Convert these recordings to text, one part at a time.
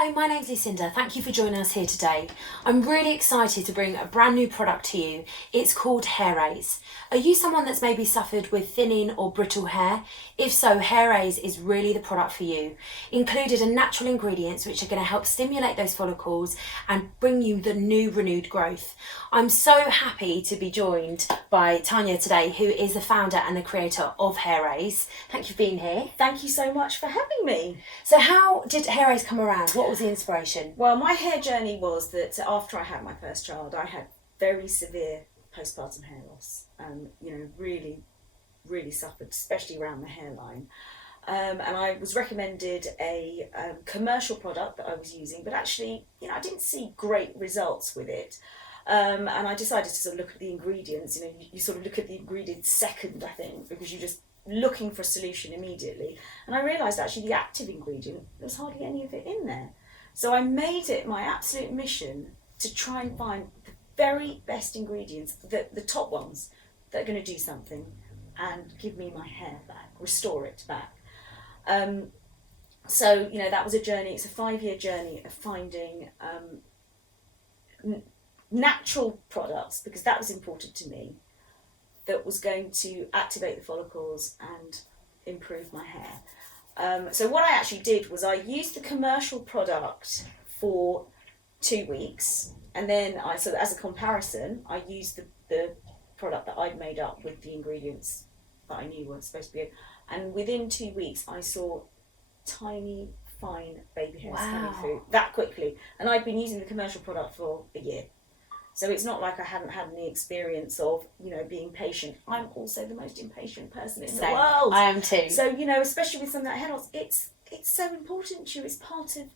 Hello, my name's Lucinda. Thank you for joining us here today. I'm really excited to bring a brand new product to you. It's called Hairaze. Are you someone that's maybe suffered with thinning or brittle hair? If so, Hairaze is really the product for you. Included are natural ingredients which are going to help stimulate those follicles and bring you the new renewed growth. I'm so happy to be joined by Tanya today, who is the founder and the creator of Hairaze. Thank you for being here. Thank you so much for having me. So how did Hairaze come around? What was the inspiration? Well, my hair journey was that after I had my first child, I had very severe postpartum hair loss. Really, really suffered, especially around the hairline. And I was recommended a commercial product that I was using, but actually, I didn't see great results with it. And I decided to sort of look at the ingredients. You sort of look at the ingredients second, I think, because you're just looking for a solution immediately. And I realised actually the active ingredient, there was hardly any of it in there. So I made it my absolute mission to try and find the very best ingredients, the top ones, that are going to do something and give me my hair back, restore it back. So that was a journey. It's a 5-year journey of finding natural products, because that was important to me, that was going to activate the follicles and improve my hair. So what I actually did was I used the commercial product for 2 weeks, and then as a comparison, I used the product that I'd made up with the ingredients that I knew were supposed to be in. And within 2 weeks, I saw tiny, fine baby hairs coming through that quickly. And I'd been using the commercial product for a year. So it's not like I hadn't had any experience of, being patient. I'm also the most impatient person in the world. I am too. So, especially with something like hair loss, it's so important to you. It's part of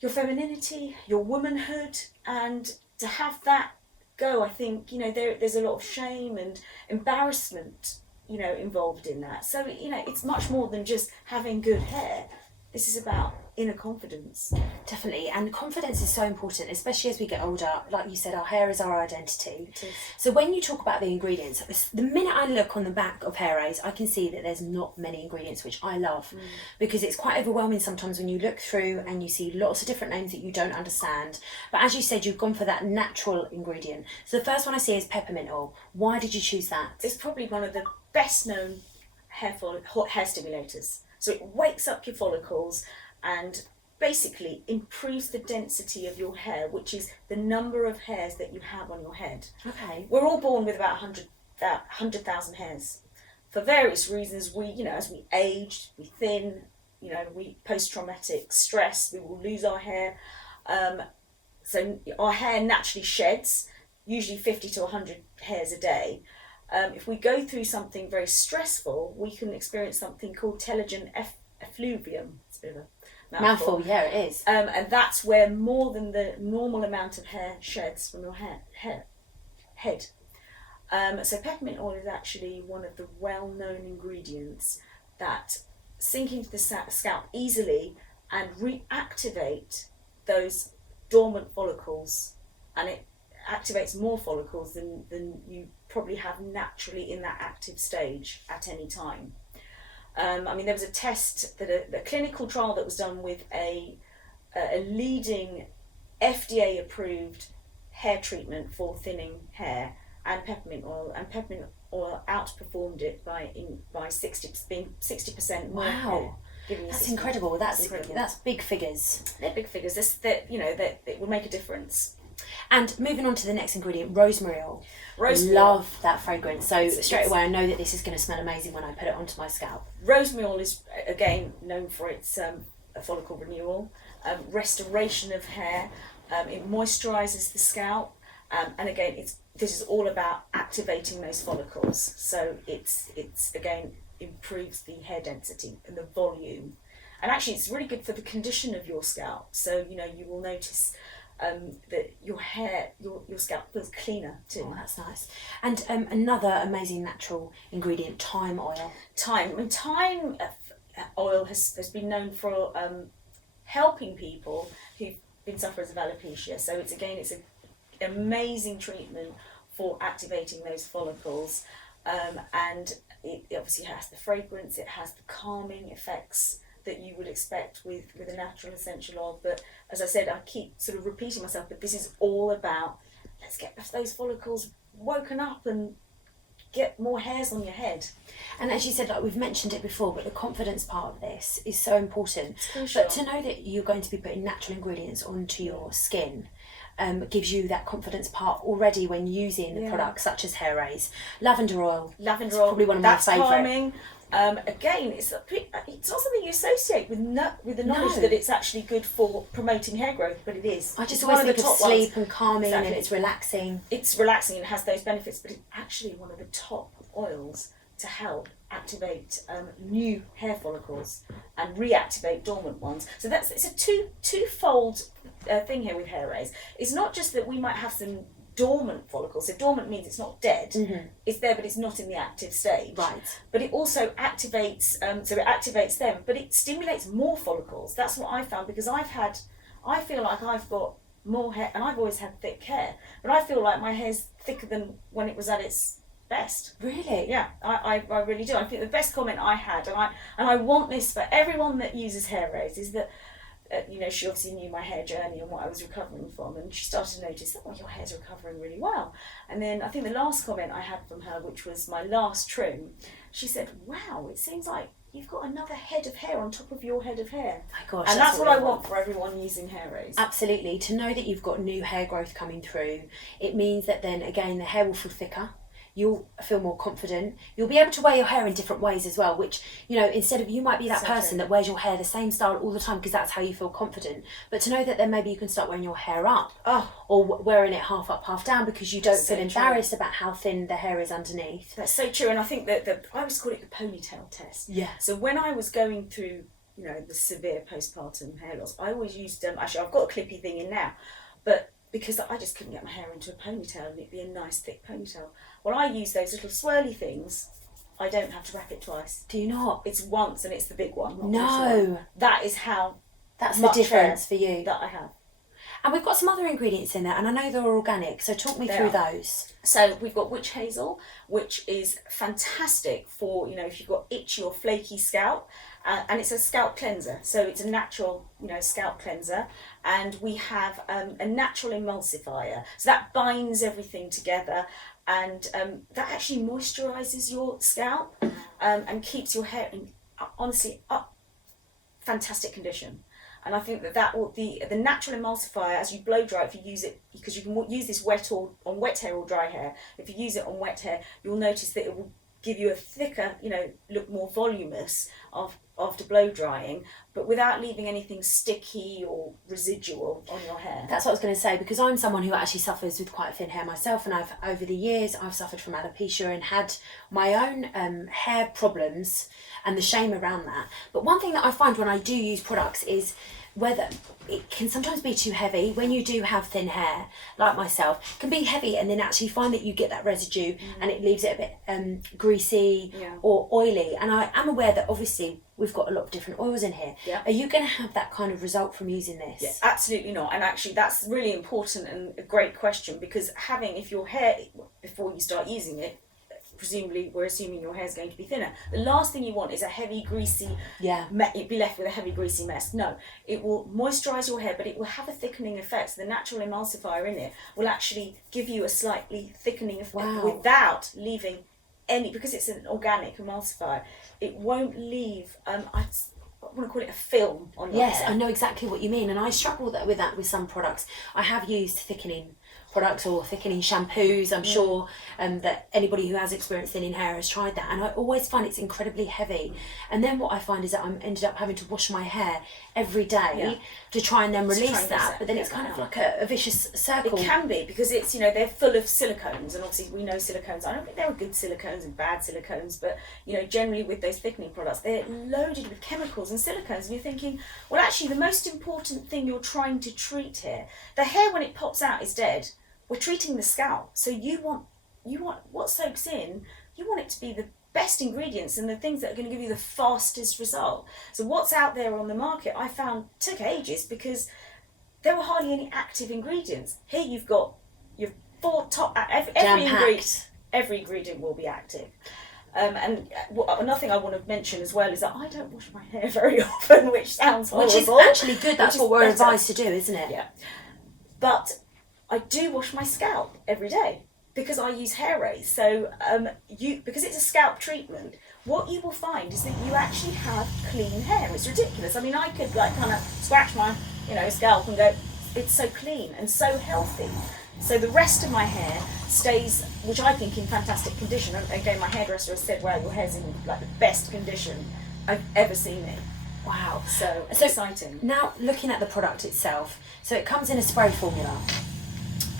your femininity, your womanhood, and to have that go, I think, there's a lot of shame and embarrassment, involved in that. So, it's much more than just having good hair. This is about inner confidence. Definitely, and confidence is so important, especially as we get older. Like you said, our hair is our identity. It is. So when you talk about the ingredients, the minute I look on the back of Hairaze, I can see that there's not many ingredients, which I love, because it's quite overwhelming sometimes when you look through and you see lots of different names that you don't understand. But as you said, you've gone for that natural ingredient. So the first one I see is peppermint oil. Why did you choose that? It's probably one of the best known hair stimulators. So it wakes up your follicles and basically improves the density of your hair, which is the number of hairs that you have on your head. Okay. We're all born with about 100,000 hairs. For various reasons, as we age, we thin, we post-traumatic stress, we will lose our hair. So our hair naturally sheds, usually 50 to 100 hairs a day. If we go through something very stressful, we can experience something called telogen effluvium. It's a bit of a mouthful. Yeah, it is. And that's where more than the normal amount of hair sheds from your head. So peppermint oil is actually one of the well-known ingredients that sink into the scalp easily and reactivate those dormant follicles, and it activates more follicles than you probably have naturally in that active stage at any time. There was a test, a clinical trial that was done with a leading FDA-approved hair treatment for thinning hair and peppermint oil outperformed it by 60% more hair. That's incredible. That's big figures. They're big figures. That it will make a difference. And moving on to the next ingredient, rosemary oil. I love that fragrance. So straight away I know that this is going to smell amazing when I put it onto my scalp. Rosemary oil is, again, known for its follicle renewal, restoration of hair. It moisturises the scalp. And again, this is all about activating those follicles. So it's again, improves the hair density and the volume. And actually it's really good for the condition of your scalp. So, you will notice that your hair, your scalp feels cleaner too. Oh, that's nice. And another amazing natural ingredient, thyme oil. Thyme oil has been known for helping people who've been sufferers of alopecia. So it's an amazing treatment for activating those follicles, and it obviously has the fragrance, it has the calming effects that you would expect with a natural essential oil. But as I said, I keep sort of repeating myself, but this is all about, let's get those follicles woken up and get more hairs on your head. And as you said, like we've mentioned it before, but the confidence part of this is so important. It's crucial. But to know that you're going to be putting natural ingredients onto your skin gives you that confidence part already when using the products such as Hairaze. Lavender oil. Lavender oil, probably one of my favourite. Calming. Again, it's not something you associate with the knowledge that it's actually good for promoting hair growth, but it is. I just always think of sleep and calming, and it's relaxing. It's relaxing and it has those benefits, but it's actually one of the top oils to help activate new hair follicles and reactivate dormant ones. So it's a twofold thing here with Hairaze. It's not just that we might have some dormant follicles. So dormant means it's not dead. Mm-hmm. It's there, but it's not in the active stage. Right. But it also activates. So it activates them, but it stimulates more follicles. That's what I found, because I feel like I've got more hair, and I've always had thick hair, but I feel like my hair's thicker than when it was at its best. Really? Yeah, I really do. I think the best comment I had, and I want this for everyone that uses Hairaze, is that she obviously knew my hair journey and what I was recovering from, and she started to notice that, oh, your hair's recovering really well. And then I think the last comment I had from her, which was my last trim, she said, wow, it seems like you've got another head of hair on top of your head of hair. My gosh, and that's what I want for everyone using Hairaze. Absolutely. To know that you've got new hair growth coming through, it means that then again the hair will feel thicker. You'll feel more confident. You'll be able to wear your hair in different ways as well, which, instead of, you might be that person that wears your hair the same style all the time because that's how you feel confident. But to know that then maybe you can start wearing your hair up or wearing it half up, half down because you don't feel embarrassed about how thin the hair is underneath. That's so true. And I think that I always call it the ponytail test. Yeah. So when I was going through, the severe postpartum hair loss, I always used, actually I've got a clippy thing in now, but because I just couldn't get my hair into a ponytail and it'd be a nice thick ponytail. Well, I use those little swirly things. I don't have to wrap it twice. Do you not? It's once and it's the big one. No. That is how. That's the difference for you. That I have. And we've got some other ingredients in there, and I know they're organic, so talk me through those. So we've got witch hazel, which is fantastic for, if you've got itchy or flaky scalp, and it's a scalp cleanser. So it's a natural, scalp cleanser. And we have a natural emulsifier. So that binds everything together, and that actually moisturises your scalp and keeps your hair in, honestly, up fantastic condition. And I think that will, the natural emulsifier, as you blow dry, if you use it, because you can use this on wet hair or dry hair. If you use it on wet hair, you'll notice that it will give you a thicker, look more voluminous after blow drying, but without leaving anything sticky or residual on your hair. That's what I was going to say, because I'm someone who actually suffers with quite thin hair myself, and over the years I've suffered from alopecia and had my own hair problems and the shame around that. But one thing that I find when I do use products is whether it can sometimes be too heavy when you do have thin hair, like myself, can be heavy, and then actually find that you get that residue and it leaves it a bit greasy or oily. And I am aware that obviously we've got a lot of different oils in here. Yeah. Are you going to have that kind of result from using this? Yeah, absolutely not. And actually that's really important and a great question, because if your hair, before you start using it, presumably we're assuming your hair's going to be thinner, the last thing you want is a heavy greasy you'd be left with a heavy greasy mess. No, it will moisturize your hair, but it will have a thickening effect. So the natural emulsifier in it will actually give you a slightly thickening effect without leaving any, because it's an organic emulsifier, it won't leave I want to call it a film on your hair. Yes, I know exactly what you mean, and I struggle with that with some products. I have used thickening products or thickening shampoos. I'm sure that anybody who has experience thinning hair has tried that, and I always find it's incredibly heavy. And then what I find is that I'm ended up having to wash my hair every day to try and then release that, but then it's kind of like a vicious circle. It can be, because it's, they're full of silicones, and obviously we know silicones, I don't think there are good silicones and bad silicones, but generally with those thickening products, they're loaded with chemicals and silicones, and you're thinking, well, actually the most important thing you're trying to treat here, the hair when it pops out is dead. We're treating the scalp, so you want what soaks in, you want it to be the best ingredients and the things that are going to give you the fastest result. So what's out there on the market, I found, took ages because there were hardly any active ingredients. Here you've got your 4 top, every ingredient will be active. Another thing I want to mention as well is that I don't wash my hair very often, which sounds horrible. Which is actually good. That's what we're better. advised to do, isn't it? Yeah. But I do wash my scalp every day because I use Hairaze. So because it's a scalp treatment, what you will find is that you actually have clean hair. It's ridiculous. I mean, I could like kind of scratch my scalp and go, it's so clean and so healthy. So the rest of my hair stays, which I think, in fantastic condition. And again, my hairdresser has said, "Wow, your hair's in like the best condition I've ever seen it." Wow, so exciting. Now, looking at the product itself, so it comes in a spray formula.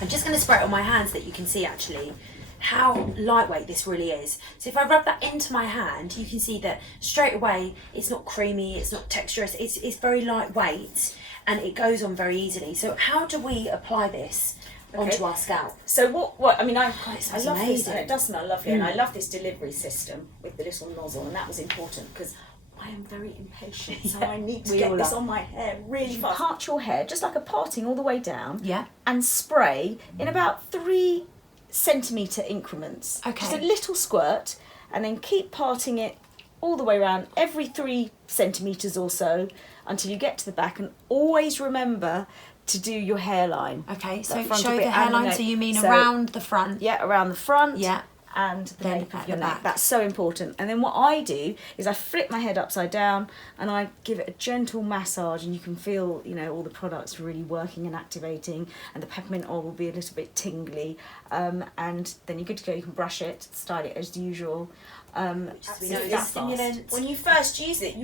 I'm just going to spray it on my hands that you can see actually how lightweight this really is. So if I rub that into my hand, you can see that straight away it's not creamy, it's not texturous, it's very lightweight and it goes on very easily. So how do we apply this onto our scalp? So what I mean, I love amazing. this, and it does smell lovely, and I love this delivery system with the little nozzle, and that was important because I am very impatient, so I need to get this on my hair really fast. Part your hair just like a parting all the way down, and spray in about 3 centimetre increments. Okay. Just a little squirt, and then keep parting it all the way around every 3 centimetres or so until you get to the back, and always remember to do your hairline. Okay, so show the hairline, so you mean around the front? Yeah, around the front. Yeah. And the nape of your neck. That's so important. And then what I do is I flip my head upside down and I give it a gentle massage, and you can feel, all the products really working and activating, and the peppermint oil will be a little bit tingly. And then you're good to go. You can brush it, style it as usual. Stimulant. When you first use it,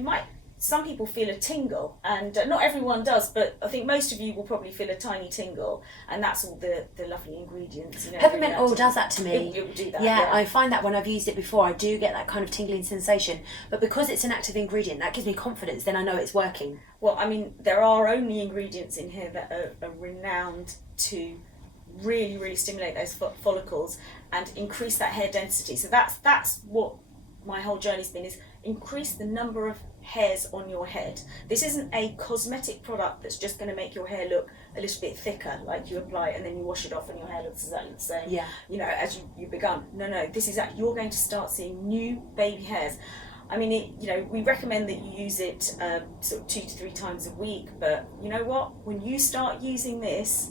some people feel a tingle, and not everyone does, but I think most of you will probably feel a tiny tingle, and that's all the lovely ingredients. Peppermint oil does that to me. It will do that. Yeah, I find that when I've used it before, I do get that kind of tingling sensation. But because it's an active ingredient, that gives me confidence. Then I know it's working. Well, I mean, there are only ingredients in here that are renowned to really, really stimulate those follicles and increase that hair density. So that's what my whole journey's been, is increase the number of hairs on your head. This isn't a cosmetic product that's just going to make your hair look a little bit thicker, like you apply it and then you wash it off and your hair looks exactly the same. Yeah. As you've begun. No, this is you're going to start seeing new baby hairs. I mean, we recommend that you use it sort of 2 to 3 times a week, but you know what? When you start using this,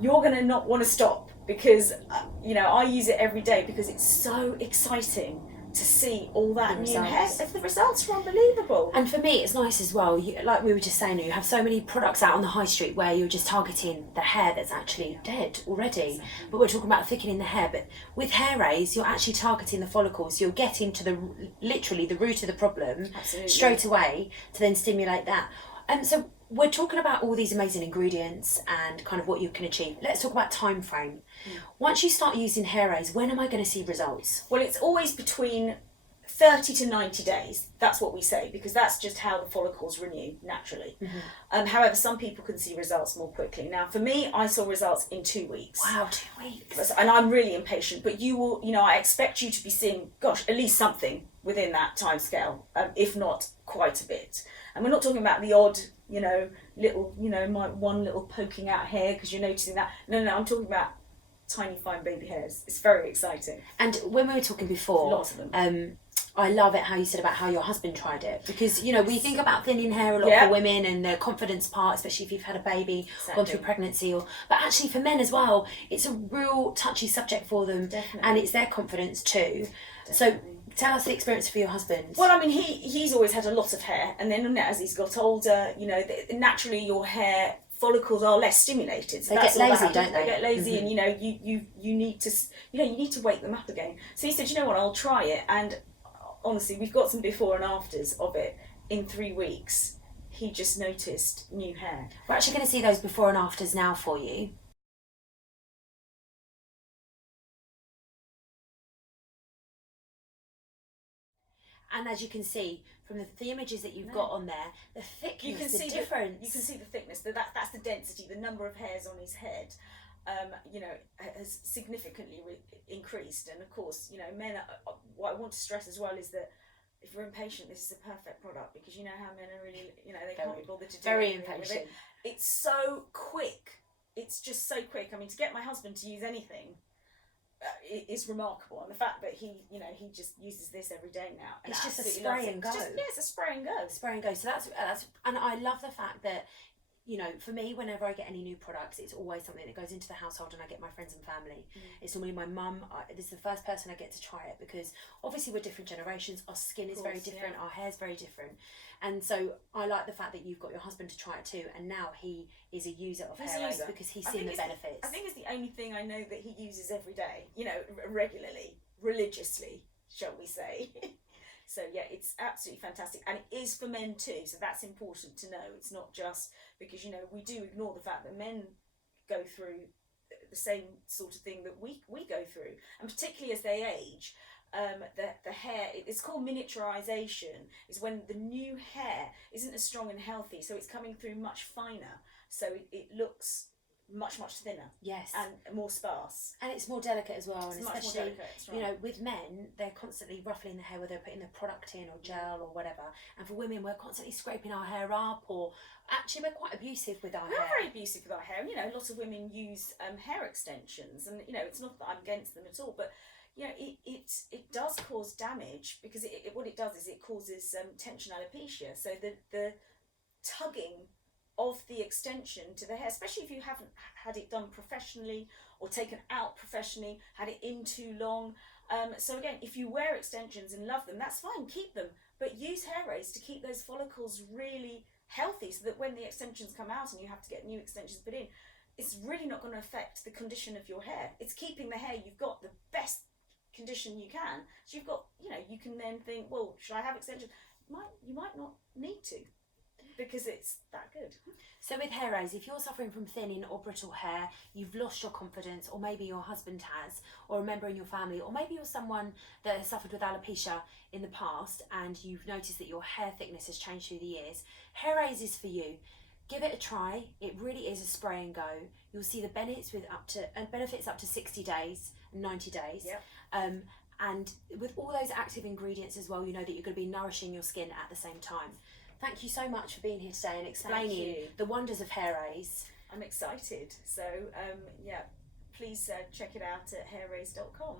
you're going to not want to stop, because I use it every day because it's so exciting to see all that new hair. The results are unbelievable. And for me, it's nice as well. Like we were just saying, you have so many products out on the high street where you're just targeting the hair that's actually dead already. Exactly. But we're talking about thickening the hair. But with Hairaze, you're actually targeting the follicles. You're getting to literally the root of the problem. Absolutely. Straight away to then stimulate that. So we're talking about all these amazing ingredients and kind of what you can achieve. Let's talk about time frame. Once you start using Hairaze, when am I going to see results? Well, it's always between 30 to 90 days. That's what we say, because that's just how the follicles renew naturally. However, some people can see results more quickly. Now, for me, I saw results in 2 weeks. Wow, 2 weeks. And I'm really impatient, but you will, I expect you to be seeing, at least something within that time scale, if not quite a bit. And we're not talking about the odd, little, my one little poking out hair because you're noticing that. No, I'm talking about tiny fine baby hairs. It's very exciting. And when we were talking before, lots of them. I love it how you said about how your husband tried it, because we think about thinning hair a lot for women and the confidence part, especially if you've had a baby, gone through pregnancy, but actually for men as well, it's a real touchy subject for them. Definitely. And it's their confidence too. Definitely. So tell us the experience for your husband. Well, I mean, he's always had a lot of hair, and then as he's got older, naturally your hair follicles are less stimulated. So they get lazy, don't they? They get lazy, and you need to wake them up again. So he said, you know what, I'll try it, and honestly, we've got some before and afters of it. In 3 weeks, he just noticed new hair. We're actually going to see those before and afters now for you. And as you can see from the images that you've got on there, the thickness, you can see the difference. You can see the thickness. That's the density. The number of hairs on his head, has significantly increased. And of course, men. What I want to stress as well is that if you're impatient, this is a perfect product, because you know how men are really, they can't be bothered to do very anything with impatient. it. It's so quick. It's just so quick. I mean, to get my husband to use anything, is remarkable, and the fact that he just uses this every day now. And it's just a absolutely spray loves it. and go. It's a spray and go. Spray and go. So that's and I love the fact that, you know, for me, whenever I get any new products, it's always something that goes into the household and I get my friends and family. It's normally my mum. This is the first person I get to try it, because obviously we're different generations. Our skin is very different. Our hair's very different. And so I like the fact that you've got your husband to try it too. And now he is a user of Hairaze because he's seen the benefits. I think it's the only thing I know that he uses every day, you know, regularly, religiously, shall we say. So yeah, it's absolutely fantastic, and it is for men too. So that's important to know. It's not just because, you know, we do ignore the fact that men go through the same sort of thing that we go through, and particularly as they age. The hair, it's called miniaturization, is when the new hair isn't as strong and healthy, so it's coming through much finer, so it looks much thinner, yes, and more sparse, and it's more delicate as well. It's and much especially more delicate, right. You know, with men, they're constantly ruffling the hair, whether they're putting the product in or gel or whatever, and for women, we're constantly scraping our hair up, or actually we're quite abusive with our hair. We're very abusive with our hair. You know, lots of women use hair extensions, and you know, it's not that I'm against them at all, but you know, it does cause damage, because what it does is it causes tension alopecia. So the tugging of the extension to the hair, especially if you haven't had it done professionally or taken out professionally, had it in too long. So again, if you wear extensions and love them, that's fine, keep them, but use Hairaze to keep those follicles really healthy, so that when the extensions come out and you have to get new extensions put in, it's really not going to affect the condition of your hair. It's keeping the hair you've got the best condition you can. So you've got, you know, you can then think, well, should I have extensions? You might not need to, because it's that good. So with Hairaze, if you're suffering from thinning or brittle hair, you've lost your confidence, or maybe your husband has, or a member in your family, or maybe you're someone that has suffered with alopecia in the past and you've noticed that your hair thickness has changed through the years, Hairaze is for you. Give it a try. It really is a spray and go. You'll see the benefits benefits up to 60 days, 90 days. Yep. And with all those active ingredients as well, you know that you're going to be nourishing your skin at the same time. Thank you so much for being here today and explaining the wonders of Hairaze. I'm excited. So yeah, please check it out at hairaze.com.